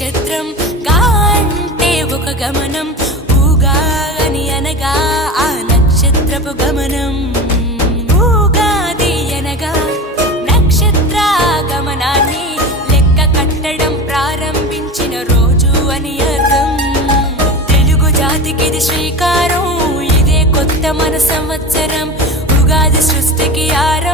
నక్షత్రం గా అంటే ఒక గమనం, ఊగా అని అనగా ఆ నక్షత్రపు గమనం. ఊగాది అనగా నక్షత్ర గమనాన్ని లెక్క కట్టడం ప్రారంభించిన రోజు అని అర్థం. తెలుగు జాతికిది శ్రీకారం, ఇదే కొత్త మన సంవత్సరం. ఉగాది సృష్టికి ఆరంభం.